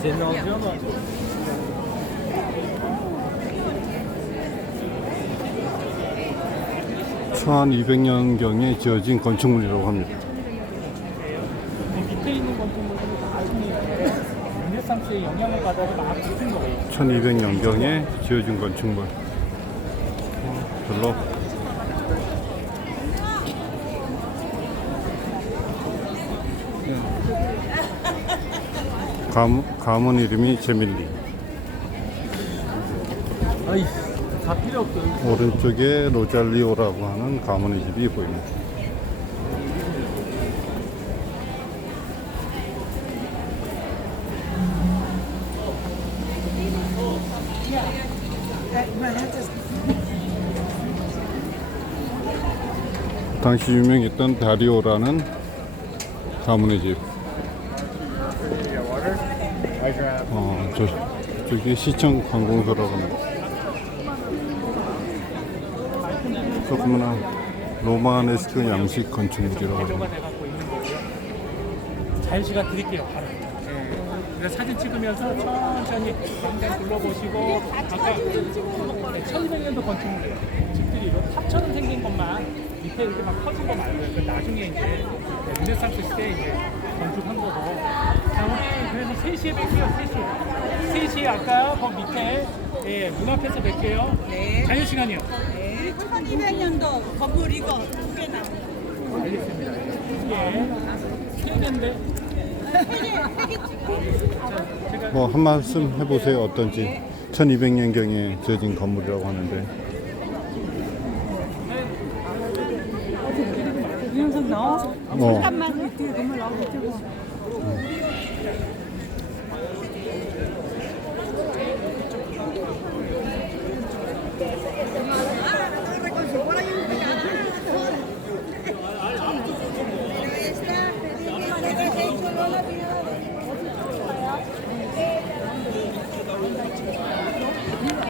C'est énorme. 1200년경에 지어진 건축물이라고 합니다. 밑에 있는 건축물들이 나중에 르네상스의 영향을 받아서 막 붙은 거예요. 1200년경에 지어진 건축물. 어, 별로 가문, 가문 이름이 제밀리. 아이, 다 필요 없어. 오른쪽에 로잘리오라고 하는 가문의 집이 보입니다. 당시 유명했던 다리오라는 가문의 집. 어, 저, 저기 시청 관공서라고 합니다. 조그마한 로마네스크 양식 건축물이라고 거고요. 자유시간 드릴게요, 바로. 예. 그래서 사진 찍으면서 천천히 굉장히 둘러보시고 아까 1200년도 건축물이에요. 집들이 탑처럼 생긴 것만 밑에 이렇게 막 커진 거 말고요. 그 나중에 이제 르네상스 시대에 이제 건축한 거고. 그래서 3시에 뵐게요, 3시. 3시에 아까 거 밑에 예, 문 앞에서 뵐게요. 네. 자유 시간이요. 네. 1200년도 건물 이거 두개 나와요. 알겠습니다. 예. 세 개인데. 제가 뭐한 말씀 해보세요. 어떤지. 1200년경에 지어진 건물이라고 하는데? 어, 잠깐만 뒤에 건물 나오고 Gracias.